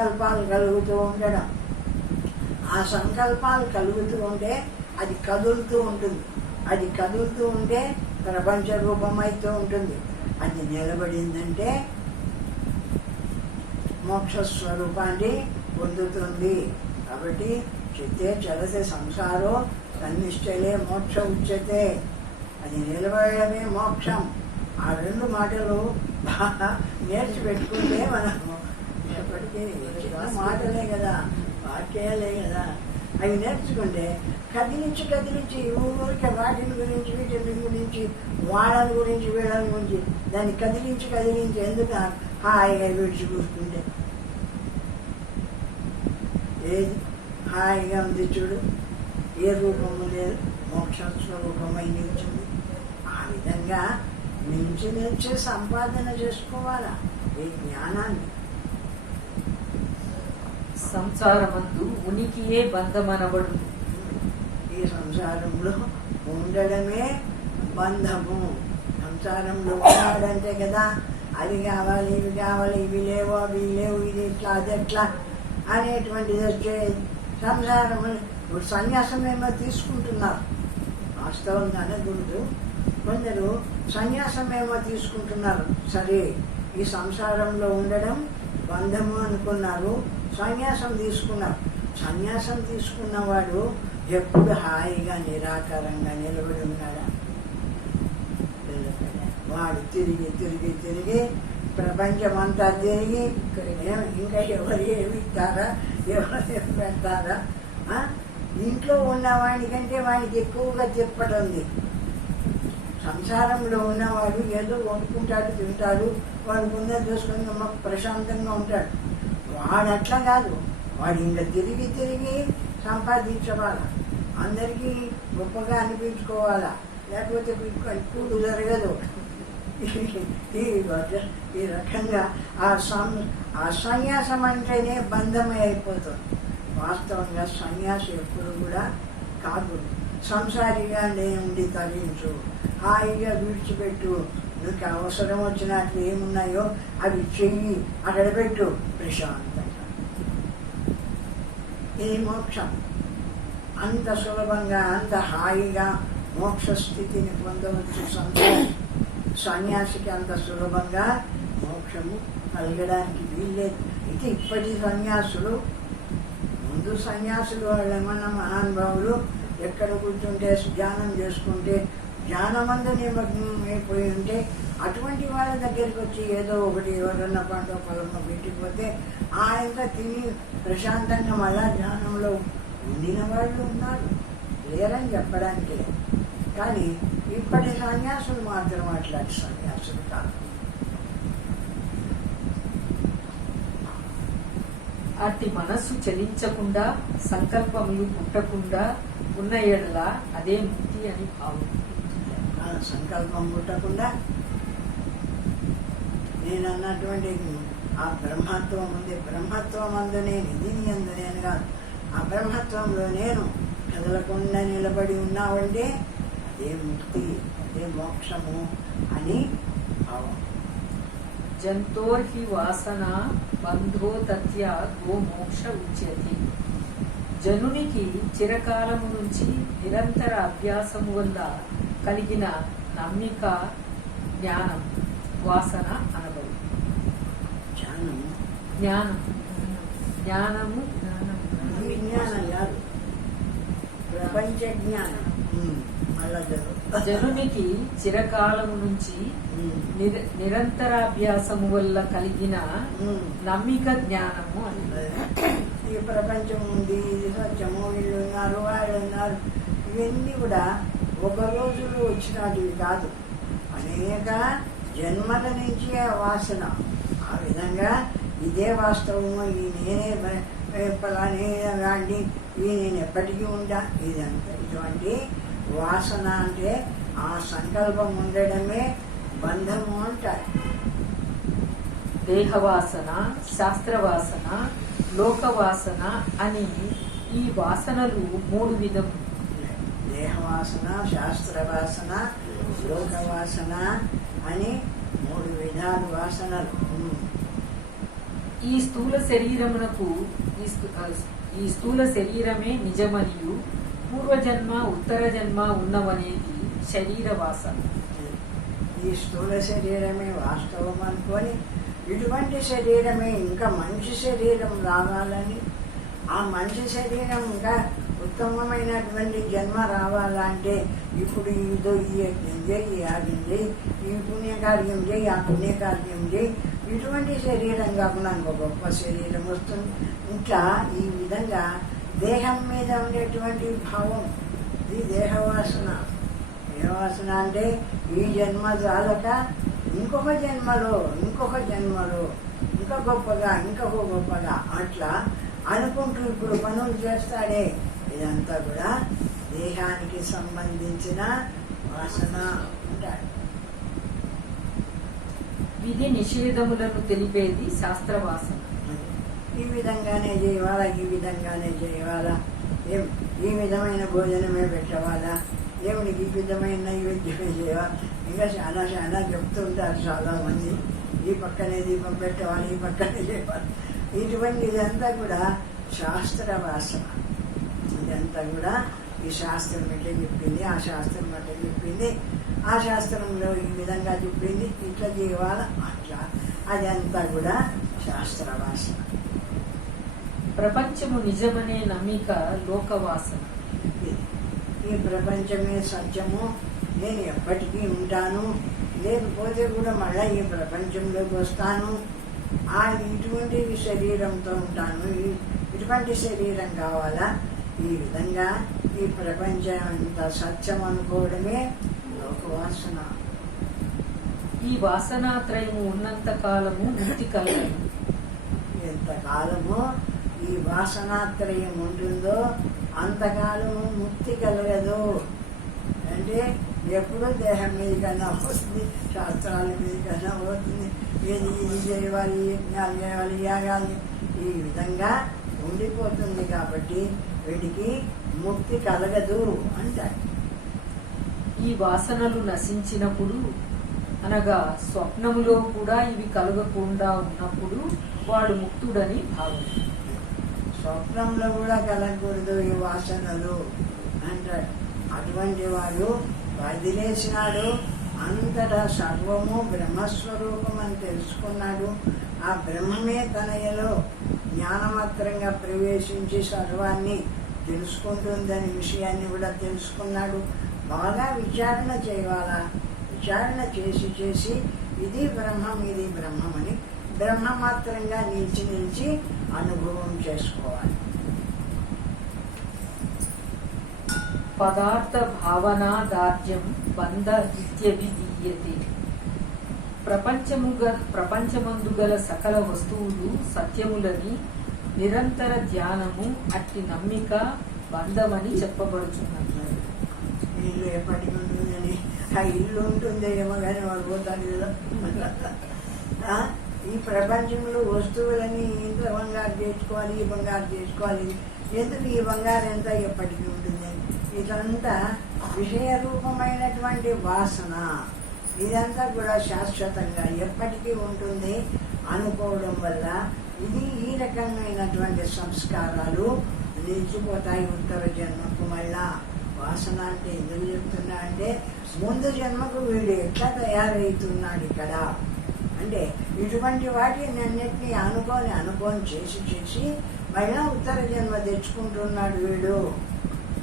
సంకల్పాలు కలుగుతూ ఉండడం. ఆ సంకల్పాలు కలుగుతూ ఉంటే అది కదులుతూ ఉంటుంది. అది కదులుతూ ఉంటే ప్రపంచ రూపమైతూ ఉంటుంది. అది నిలబడిందంటే మోక్ష స్వరూపాన్ని పొందుతుంది. కాబట్టి చిత్తే చలతే సంసారో తన్నిష్టలే మోక్ష ఉచ్యతే. అది నిలబడమే మోక్షం. ఆ రెండు మాటలు బాగా నేర్చిపెట్టుకుంటే మనము ఎప్పటికీ చిన్న మాటలే కదా, వాక్యాలే కదా, అవి నేర్చుకుంటే కదిలించి ఊరికే వాటిని గురించి వీటిని గురించి వాళ్ళని గురించి వీళ్ళని గురించి దాన్ని కదిలించి ఎందుకు హాయిగా విడిచి కూర్చుంటే ఏది హాయిగా ఉంది చూడు. ఏ రూపము లేదు, మోక్ష స్వరూపమై నిలిచింది. ఆ విధంగా నిలిచి సంపాదన చేసుకోవాలా ఈ జ్ఞానాన్ని. సంసారమందు ఉనికియే బంధమనబడు. ఈ సంసారంలో ఉండడమే బంధము. సంసారంలో ఉన్నాడంటే కదా అది కావాలి, ఇవి కావాలి, ఇవి లేవు, అవి లేవు, ఇది ఇట్లా అది ఎట్లా అనేటువంటిది వచ్చే సంసారం. ఇప్పుడు సన్యాసం ఏమో తీసుకుంటున్నారు, వాస్తవంగా అనకూడదు. కొందరు సన్యాసం ఏమో తీసుకుంటున్నారు. సరే, ఈ సంసారంలో ఉండడం బంధము అనుకున్నారు, సన్యాసం తీసుకున్నారు. సన్యాసం తీసుకున్నవాడు ఎప్పుడు హాయిగా నిరాకారంగా నిలబడి ఉన్నాడా? వాడు తిరిగి ప్రపంచమంతా తిరిగి ఇంకా ఎవరు ఏమి ఇస్తారా, ఎవరు ఏమి పెడతారా? ఇంట్లో ఉన్నవాడికంటే వాడికి ఎక్కువగా తిప్పడం ఉంది. సంసారంలో ఉన్నవాడు ఏదో వండుకుంటాడు, తింటాడు, వాడు ముందే చూసుకొని మాకు ప్రశాంతంగా ఉంటాడు. వాడు అట్లా కాదు, వాడు ఇంకా తిరిగి సంపాదించవాలా, అందరికీ గొప్పగా అనిపించుకోవాలా, లేకపోతే ఇప్పుడు జరగదు. ఈ రకంగా ఆ సన్యాసం అంటేనే బంధమే అయిపోతుంది. వాస్తవంగా సన్యాసి ఎప్పుడు కూడా కాదు. సంసారిగా ఉండి తరించు, హాయిగా విడిచిపెట్టు, నీకు అవసరం వచ్చినట్లు ఏమున్నాయో అవి చెయ్యి, అక్కడ పెట్టు ప్రశాంతంగా. ఇది మోక్షం. అంత సులభంగా అంత హాయిగా మోక్ష స్థితిని పొందవచ్చు సన్యాసికి. అంత సులభంగా మోక్షము కలగడానికి వీల్లేదు. ఇది ఇప్పటి సన్యాసులు, ముందు సన్యాసులు వాళ్ళు ఏమన్నా మహానుభావులు ఎక్కడ కూర్చుంటే ధ్యానం చేసుకుంటే ధ్యానమందు నిమగ్నం అయిపోయి ఉంటే అటువంటి వాళ్ళ దగ్గరికి వచ్చి ఏదో ఒకటి ఎవరన్నా పంట పొలంలో పెట్టిపోతే ఆయనగా తిని ప్రశాంతంగా మళ్ళా ధ్యానంలో ఉండిన వాళ్ళు ఉన్నారు, లేరని చెప్పడానికి. కానీ ఇప్పటి సన్యాసులు మాత్రం అట్లాంటి సన్యాసులు కాదు. అట్టి మనస్సు చలించకుండా సంకల్పములు పుట్టకుండా ఉన్న ఎడల అదే ముక్తి అని భావం. సంకల్పం పుట్టకుండా నేను అన్నటువంటి ఆ బ్రహ్మత్వం ఉంది. బ్రహ్మత్వం అందు నేను, ఇది అందు నేను కాదు. ఆ బ్రహ్మత్వంలో నేను కదలకుండా నిలబడి ఉన్నావంటే అదే ముక్తి, అదే మోక్షము అని భావం. జంతోర్హి వాసన బంధో తత్య గో మోక్ష ఉచ్యతి. జనునికి చిరకాలము నుంచి నిరంతర అభ్యాసము వల్ల కలిగిన నమ్మిక జ్ఞానం వాసన అనబడు. జ్ఞానము విజ్ఞానం కాదు, ప్రపంచ జ్ఞానం. జనునికి చిరకాలము నుంచి నిరంతరాభ్యాసము వల్ల కలిగిన నమ్మిక జ్ఞానము అని. ఈ ప్రపంచం ఉంది, ఇది సత్యము, వీళ్ళు ఉన్నారు, వాళ్ళు ఉన్నారు, ఇవన్నీ కూడా ఒక రోజులో వచ్చినటివి కాదు. అనేక జన్మల నుంచి ఆ వాసన. ఆ విధంగా ఇదే వాస్తవము, ఈ నేనే పలానే వాడిని, ఈ నేను ఎప్పటికీ ఉంటా, ఇదంతా ఇటువంటి వాసన అంటే ఆ సంకల్పం ఉండడమే బంధము అంటారు. దేహవాసన, శాస్త్రవాసన, లోకవాసన అని ఈ వాసనలు 3 విధము. దేహవాసన, శాస్త్రవాసన, లోకవాసన అని 3 విధాలు వాసనలు. ఈ స్థూల శరీరమునకు ఈ స్థూల శరీరమే నిజమనియు పూర్వజన్మ ఉత్తర జన్మ ఉన్నవనేది శరీర వాసన. ఈ స్థూల శరీరమే వాస్తవం అనుకొని ఇటువంటి శరీరమే ఇంకా మంచి శరీరం రావాలని, ఆ మంచి శరీరం ఇంకా ఉత్తమమైనటువంటి జన్మ రావాలంటే ఇప్పుడు ఇదో ఈ యజ్ఞం చేయి, ఈ యాగం చేయి, ఈ పుణ్యకార్యం చేయి, ఆ పుణ్యకార్యం చేయి, ఇటువంటి శరీరం కాకుండా ఇంకో గొప్ప శరీరం వస్తుంది. ఇంకా ఈ విధంగా దేహం మీద ఉండేటువంటి భావం ఇది దేహవాసన. దేహవాసన అంటే ఈ జన్మ చాలక ఇంకొక జన్మలో ఇంకా గొప్పగా అట్లా అనుకుంటూ ఇప్పుడు పనులు చేస్తాడే, ఇదంతా కూడా దేహానికి సంబంధించిన వాసన అంటాడు. విధి నిషేధములను తెలిపేది శాస్త్ర వాసన. ఈ విధంగానే చేయాలా, ఈ విధమైన భోజనమే పెట్టవాలా, దేవునికి ఈ విధమైన నైవేద్యమే చేయాలి. ఇంకా చాలా చెప్తూ ఉంటారు చాలా మంది, ఈ పక్కనే దీపం పెట్టవాలి, ఈ పక్కనే చేయాలి. ఇటువంటి ఇదంతా కూడా శాస్త్ర వాసన. ఇదంతా కూడా ఈ శాస్త్రం ఎట్లా చెప్పింది, ఆ శాస్త్రం ఎట్లా చెప్పింది, ఆ శాస్త్రంలో ఈ విధంగా చెప్పింది, ఇట్లా చేయాల అట్లా, అదంతా కూడా శాస్త్ర వాసన. ప్రపంచము నిజమనే నమ్మిక లోకవాసన. ఈ ప్రపంచమే సత్యము, నేను ఎప్పటికీ ఉంటాను, లేకపోతే కూడా మళ్ళీ ఈ ప్రపంచంలోకి వస్తాను, ఇటువంటి శరీరంతో ఉంటాను, ఇటువంటి శరీరం కావాలా, ఈ విధంగా ఈ ప్రపంచం అంత సత్యం అనుకోవడమే లోకవాసన. ఈ వాసనాత్రయము ఉన్నంత కాలము ముక్తి కలగదు. ఎంతకాలము ఈ వాసనాత్రయం ఉంటుందో అంతకాలము ముక్తి కలగదు. అంటే ఎప్పుడూ దేహం మీదకన్నా పోతుంది, శాస్త్రాల మీదకన్నా పోతుంది, ఇది చేయాలి, యజ్ఞాలు చేయాలి, యాగాలు, ఈ విధంగా ఉండిపోతుంది. కాబట్టి వీడికి ముక్తి కలగదు అంటాడు. ఈ వాసనలు నశించినప్పుడు, అనగా స్వప్నములో కూడా ఇవి కలగకుండా ఉన్నప్పుడు వాడు ముక్తుడని భావం. స్వప్నంలో కూడా కలగకూడదు ఈ వాసనలు అంటాడు. అటువంటి వాడు వదిలేసినాడు, అంతటా సర్వము బ్రహ్మస్వరూపం అని తెలుసుకున్నాడు. ఆ బ్రహ్మమే తనయలో జ్ఞానమాత్రంగా ప్రవేశించి సర్వాన్ని తెలుసుకుంటుందనే విషయాన్ని కూడా తెలుసుకున్నాడు. బాగా విచారణ చేయాలా, విచారణ చేసి ఇది బ్రహ్మం అని బ్రహ్మమాత్రంగా నిలిచి అనుభవం చేసుకోవాలి. పదార్థ భావనాదార్జ్యం బంధ విద్యవిధీయతే. ప్రపంచమందు గల సకల వస్తువులు సత్యములని నిరంతర ధ్యానము అట్టి నమ్మిక బంధమని చెప్పబడుచున్నది. ఇల్లు ఎప్పటికి ఉంటుందని, ఆ ఇల్లు ఉంటుందేమో కానీ వాడు పోతాడు కదా. ఈ ప్రపంచంలో వస్తువులని ఇంత బంగారు చేసుకోవాలి, ఈ బంగారు చేసుకోవాలి, ఎందుకు ఈ బంగారు ఎంత ఎప్పటికీ ఉంటుంది, ఇదంతా విషయ రూపమైనటువంటి వాసన. ఇదంతా కూడా శాశ్వతంగా ఎప్పటికీ ఉంటుంది అనుకోవడం వల్ల ఇది ఈ రకమైనటువంటి సంస్కారాలు నిలిచిపోతాయి ఉత్తర జన్మకు. మళ్ళా వాసన అంటే ఎందుకు చెప్తున్నా అంటే, ముందు జన్మకు వీడు ఎట్లా తయారవుతున్నాడు ఇక్కడ అంటే, ఇటువంటి వాటిని అన్నిటినీ అనుకోని చేసి మళ్ళా ఉత్తర జన్మ తెచ్చుకుంటున్నాడు వీడు.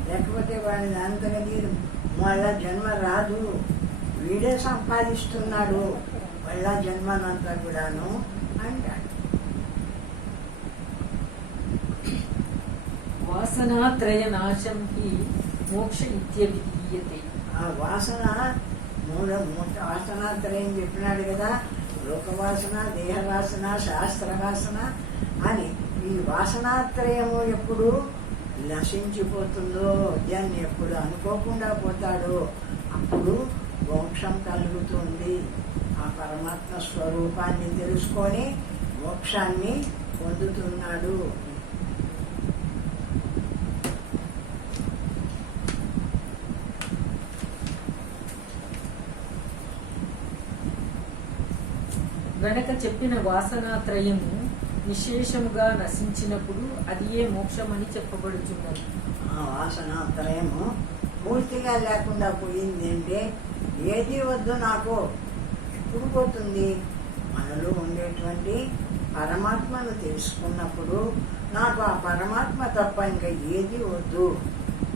లేకపోతే వాడిని అంతగా మళ్ళా జన్మ రాదు, వీడే సంపాదిస్తున్నాడు మళ్ళా జన్మనంతా కూడాను అంటాడు. వాసనాత్రయ నాశం హి మోక్ష ఇత్యవిధీయతే. ఆ వాసన వాసనాత్రయం చెప్పినాడు కదా, లోకవాసన, దేహవాసన, శాస్త్రవాసన అని. ఈ వాసనాత్రయము ఎప్పుడు నశించిపోతుందో, దాన్ని ఎప్పుడు అనుకోకుండా పోతాడో అప్పుడు మోక్షం కలుగుతుంది. ఆ పరమాత్మ స్వరూపాన్ని తెలుసుకొని మోక్షాన్ని పొందుతున్నాడు. వెనక చెప్పిన వాసనాత్రయము నిశేషముగా నశించినప్పుడు అది ఏ మోక్షమని చెప్పబడుచున్నది. ఆ వాసనాత్రయము పూర్తిగా లేకుండా పోయింది అంటే ఏది వద్దు నాకు ఎప్పుడు పోతుంది? మనలో ఉండేటువంటి పరమాత్మను తెలుసుకున్నప్పుడు నాకు ఆ పరమాత్మ తప్ప ఇంకా ఏది వద్దు.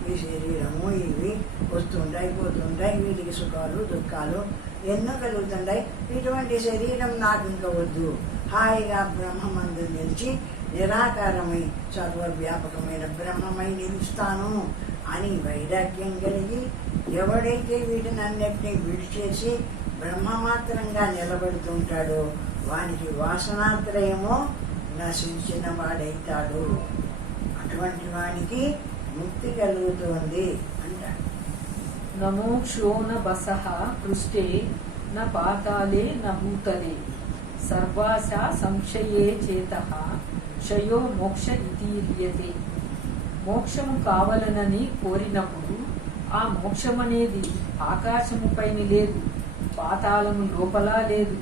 ఈ శరీరము ఇవి వస్తుంటాయి పోతుంటాయి, వీటికి సుఖాలు దుఃఖాలు ఎన్నో కలుగుతుంటాయి. ఇటువంటి శరీరం నాకు ఇంకా వద్దు. హాయిగా బ్రహ్మమందు నిలిచి నిరాకారమై సర్వవ్యాపకమైన బ్రహ్మమై నిలుస్తాను అని వైరాగ్యం కలిగి ఎవడైతే వీటిని అన్నిటినీ విడిచేసి బ్రహ్మమాత్రంగా నిలబడుతుంటాడో వానికి వాసనాత్రయము నశించిన వాడైతాడు. అటువంటి వానికి ముక్తి కలుగుతుంది అంటాడు. నమోక్షో న బసః పృష్ఠే న పాతాళే న భూతలే సర్వాశా సంశయే చేతః క్షయో మోక్ష ఇతీర్యతే. మోక్షము కావాలనని కోరినప్పుడు ఆ మోక్షమనేది ఆకాశము పైన లేదు, పాతాళము లోపల లేదు,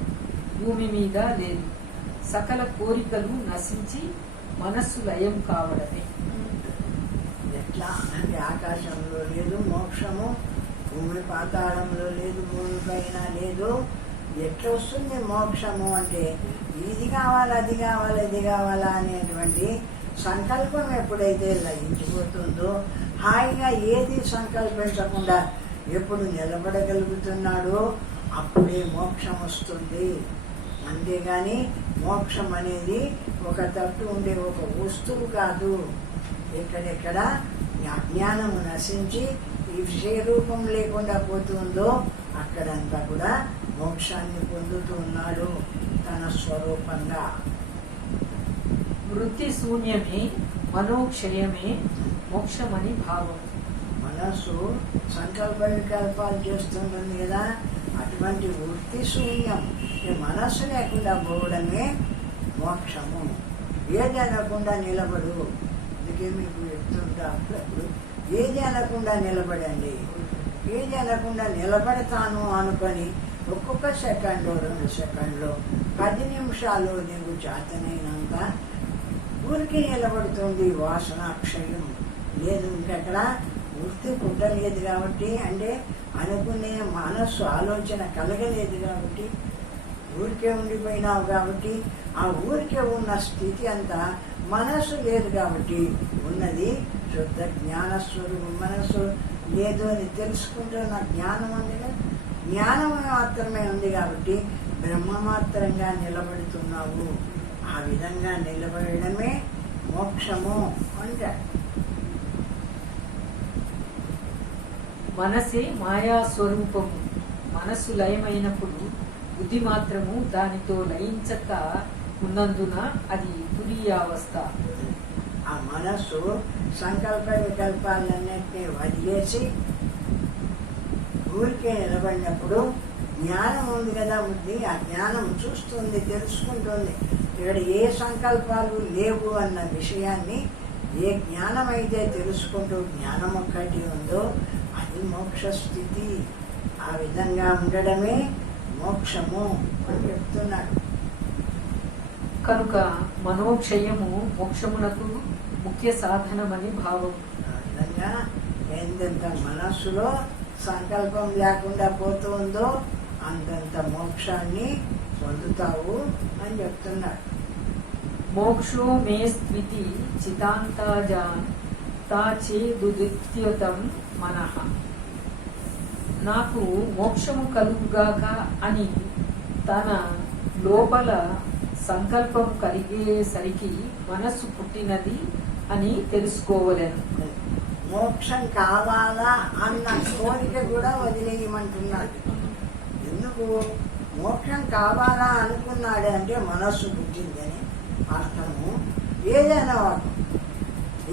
భూమి మీద లేదు. సకల కోరికలు నశించి మనస్సు లయం కావడమే. ఎట్లా అంటే ఆకాశంలో లేదు మోక్షము, భూమి పాతాళంలో లేదు, భూమి పైన లేదు. ఎట్లా వస్తుంది మోక్షము అంటే ఇది కావాలి అది కావాలి ఇది కావాలా అనేటువంటి సంకల్పం ఎప్పుడైతే లయించిపోతుందో, హాయిగా ఏది సంకల్పించకుండా ఎప్పుడు నిలబడగలుగుతున్నాడో అప్పుడే మోక్షం వస్తుంది. అంతేగాని మోక్షం అనేది ఒక తట్టు ఉండే ఒక వస్తువు కాదు. ఎక్కడెక్కడ అజ్ఞానము నశించి ఈ విషయ రూపం లేకుండా పోతుందో అక్కడంతా కూడా మోక్షాన్ని పొందుతూ ఉన్నాడు తన స్వరూపంగా. వృత్తి శూన్యమే మనోక్షయమే మోక్షమని భావం. మనస్సు సంకల్ప వికల్పాలు చేస్తుంటుంది కదా, అటువంటి వృత్తి శూన్యం మనస్సు లేకుండా పోవడమే మోక్షము. ఏది అనకుండా నిలబడు. అందుకే మీకు చెప్తుంటా అప్పుడప్పుడు ఏది అనకుండా నిలబడండి. ఏది అనకుండా నిలబడతాను అనుకొని ఒక్కొక్క సెకండ్లో 2 సెకండ్లో 10 నిమిషాలు నీకు చేతనైనంత ఊరికి నిలబడుతుంది. వాసనాక్షయం లేదు, ఇంకక్కడ వృత్తి పుట్టలేదు కాబట్టి, అంటే అనుకునే మనస్సు ఆలోచన కలగలేదు కాబట్టి, ఊరికే ఉండిపోయినావు కాబట్టి, ఆ ఊరికే ఉన్న స్థితి అంతా మనస్సు లేదు కాబట్టి ఉన్నది శుద్ధ జ్ఞానస్వరూపం. మనస్సు లేదు అని తెలుసుకుంటున్న జ్ఞానం ఉంది కదా, జ్ఞానం మాత్రమే ఉంది కాబట్టి బ్రహ్మ మాత్రంగా నిలబడుతున్నావు. ఆ విధంగా నిలబడమే మోక్షము అంటాడు. మనసే మాయా స్వరూపము. మనస్సు లయమైనప్పుడు బుద్ధి మాత్రము దానితో లయించక ఉన్నందున అది తురీయావస్థ. ఆ మనస్సు సంకల్ప వికల్పాలన్నింటినీ వదిలేసి ఊరికే నిలబడినప్పుడు జ్ఞానం ఉంది కదా బుద్ధి, ఆ జ్ఞానం చూస్తుంది, తెలుసుకుంటుంది. ఇక్కడ ఏ సంకల్పాలు లేవు అన్న విషయాన్ని ఏ జ్ఞానం అయితే తెలుసుకుంటూ జ్ఞానం ఒక్కటి ఉందో అది మోక్ష స్థితి. ఆ విధంగా ఉండడమే మోక్షము అని చెప్తున్నాడు. కనుక మనోక్షయము మోక్షమునకు ముఖ్య సాధనమని భావం. ఆ విధంగా ఎంతెంత మనస్సులో సంకల్పం లేకుండా పోతుందో అంతంత మోక్షాన్ని పొందుతావు అని చెప్తున్నాడు. మోక్షో మే స్థితి చితాంతాజాన్ తాచేదుదిత్యుతం మనః. నాకు మోక్షము కలుగుగాక అని తన లోపల సంకల్పం కలిగేసరికి మనస్సు పుట్టినది అని తెలుసుకోవలేను. మోక్షం కావాలా అన్న కోరిక కూడా వదిలేయమంటున్నాడు. ఎందుకు? మోక్షం కావాలా అనుకున్నాడు అంటే మనస్సు పుట్టిందని అర్థము. ఏదైనా వాడు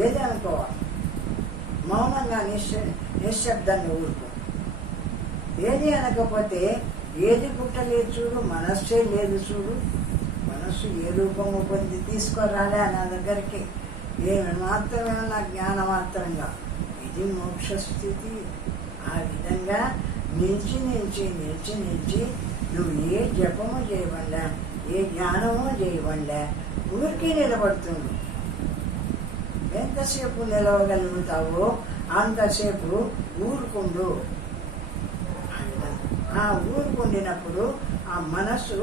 ఏది అనుకోవాలి, మౌనంగా నిశ్శబ్దాన్ని ఊరుకో. ఏది అనకపోతే ఏది పుట్టలేదు చూడు, మనస్సే లేదు చూడు. మనస్సు ఏ రూపము పొంది తీసుకురాలే నా దగ్గరికి, ఏమి మాత్రమే నా జ్ఞాన మాత్రంగా. ఇది మోక్ష స్థితి. ఆ విధంగా నిలిచి నిలిచి నిలిచి నిలిచి నువ్వు ఏ జపము చేయకుండా ఏ జ్ఞానమో చేయబండే ఊరికే నిలబడుతుంది. ఎంతసేపు నిలవగలుగుతావో అంతసేపు ఊరుకుండు. ఆ ఊరుకుండినప్పుడు ఆ మనస్సు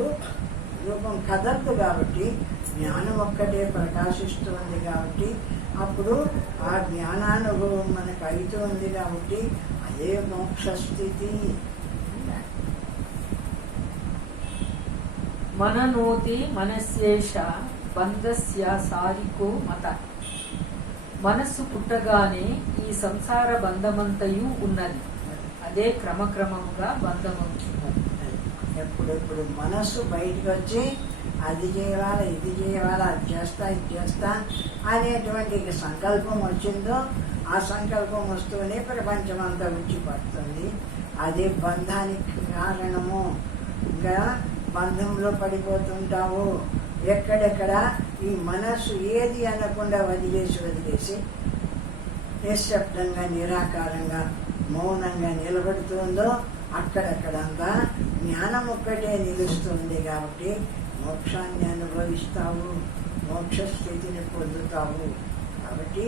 రూపం కదలదు కాబట్టి జ్ఞానం ఒక్కటే ప్రకాశిస్తుంది కాబట్టి అప్పుడు ఆ జ్ఞానానుభవం మనకు అవుతుంది కాబట్టి అదే మోక్ష స్థితి. మననోతి మనస్యేష బంధస్య సారికో మత. మనస్సు పుట్టగానే ఈ సంసార బంధమంతయు ఉన్నది, అదే క్రమక్రమంగా బంధమవుతుంది. ఎప్పుడెప్పుడు మనస్సు బయటకు వచ్చి అది చేయాలా ఇది చేయాలా అది చేస్తా ఇది చేస్తా అనేటువంటి సంకల్పం వచ్చిందో ఆ సంకల్పం వస్తూనే ప్రపంచం అంతా వచ్చి పడుతుంది. అదే బంధానికి కారణము. ఇంకా బంధంలో పడిపోతుంటావు. ఎక్కడెక్కడ ఈ మనస్సు ఏది అనకుండా వదిలేసి నిశ్శబ్దంగా నిరాకారంగా మౌనంగా నిలబడుతుందో అక్కడక్కడంతా జ్ఞానం ఒక్కటే నిలుస్తుంది కాబట్టి మోక్షాన్ని అనుభవిస్తావు, మోక్ష స్థితిని పొందుతావు. కాబట్టి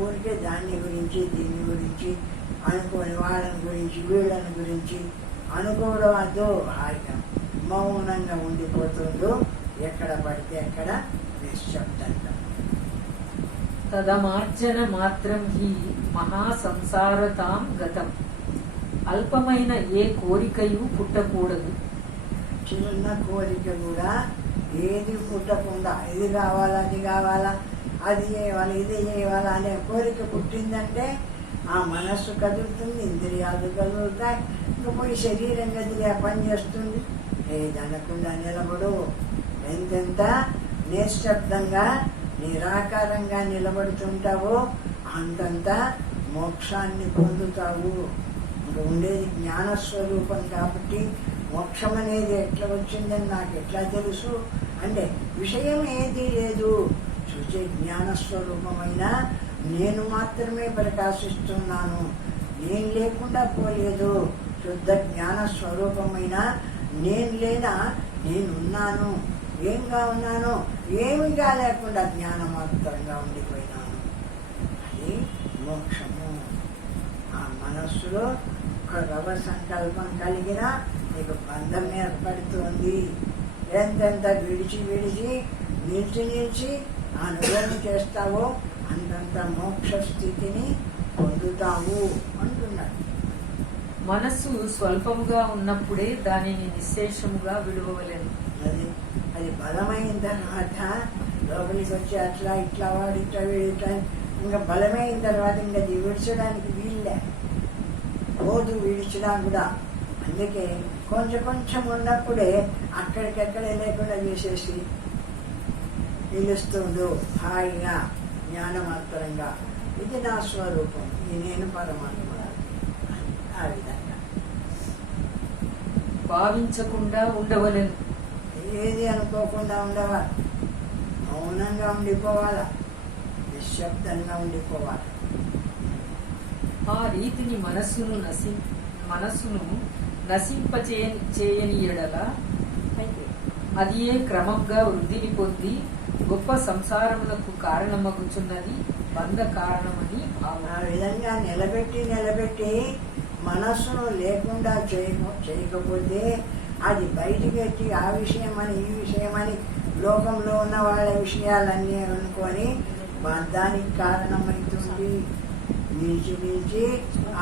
ఊరికే దాన్ని గురించి దీని గురించి అనుకోని వాళ్ళని గురించి వీళ్ళని గురించి అనుకోవడం అదో హాయిగా మౌనంగా ఉండిపోతుందో ఎక్కడ పడితే అక్కడ నిశ్శబ్దంగా. తదమార్జన మాత్రం హి మహాసంసారతాం గతం. అల్పమైన ఏ కోరికయు పుట్టకూడదు. చిన్న కోరిక కూడా ఏది పుట్టకుండా ఇది కావాలా అది కావాలా అది చేయాలి ఇది చేయాలా అనే కోరిక పుట్టిందంటే ఆ మనస్సు కదులుతుంది, ఇంద్రియాలు కదులుతాయి, ఇంకా పోయి శరీరం గదిలే పని చేస్తుంది. ఏదనకుండా నిలబడు. ఎంతెంత నిశ్శబ్దంగా నిరాకారంగా నిలబడుతుంటావో అంతంత మోక్షాన్ని పొందుతావు. ఇంకా ఉండేది జ్ఞానస్వరూపం కాబట్టి మోక్షం అనేది ఎట్లా వచ్చిందని నాకు ఎట్లా తెలుసు అంటే విషయం ఏదీ లేదు. చూసే జ్ఞానస్వరూపమైన నేను మాత్రమే ప్రకాశిస్తున్నాను, నేను లేకుండా పోలేదు. శుద్ధ జ్ఞానస్వరూపమైన నేను లేనా నేనున్నాను. ఏంగా ఉన్నాను? ఏమిగా లేకుండా జ్ఞానమాత్రంగా ఉండిపోయినాను. అది మోక్షము. ఆ మనస్సులో ఒక రవ సంకల్పం కలిగినా నీకు బంధం ఏర్పడుతుంది. ఎంతెంత విడిచి నిలిచి అనుభవం చేస్తావో అంతంత మోక్ష స్థితిని పొందుతావు అంటున్నాడు. మనస్సు స్వల్పముగా ఉన్నప్పుడే దానిని నిశ్శేషముగా విడువవలెను. అది బలమైన తర్వాత లోపలికి వచ్చి అట్లా ఇట్లా వాడు ఇట్లా వీడిట్లా ఇంకా బలమైన తర్వాత ఇంకా అది విడిచడానికి వీళ్ళే పోదు, విడిచినా కూడా. అందుకే కొంచెం ఉన్నప్పుడే అక్కడికెక్కడే లేకుండా చేసేసి నిలుస్తుండు హాయిగా జ్ఞానమాత్రంగా. ఇది నా స్వరూపం, ఇది నేను పరమాత్మ. ఆ విధంగా భావించకుండా ఉండవలెను. ఏది అనుకోకుండా ఉండవా, మౌనంగా ఉండిపోవాలా, నిశ్శబ్దంగా ఉండిపోవాలి. ఆ రీతిని మనస్సును నశింపచేయని ఎడల అది ఏ క్రమంగా వృద్ధిని పొంది గొప్ప సంసారములకు కారణమగుచున్నది బంధ కారణమని భావం. ఆ విధంగా నిలబెట్టి మనస్సును లేకుండా చేయకపోతే అది బయటికి వచ్చి ఆ విషయమని ఈ విషయమని లోకంలో ఉన్న వాళ్ళ విషయాలన్నీ అనుకొని దానికి కారణమవుతుంది. నిలిచి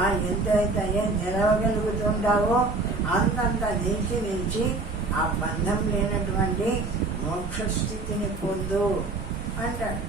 ఆ ఎంతైతే నిలవగలుగుతుంటావో అంతంత నిలిచి ఆ బంధం లేనటువంటి మోక్ష స్థితిని పొందు అంటాడు.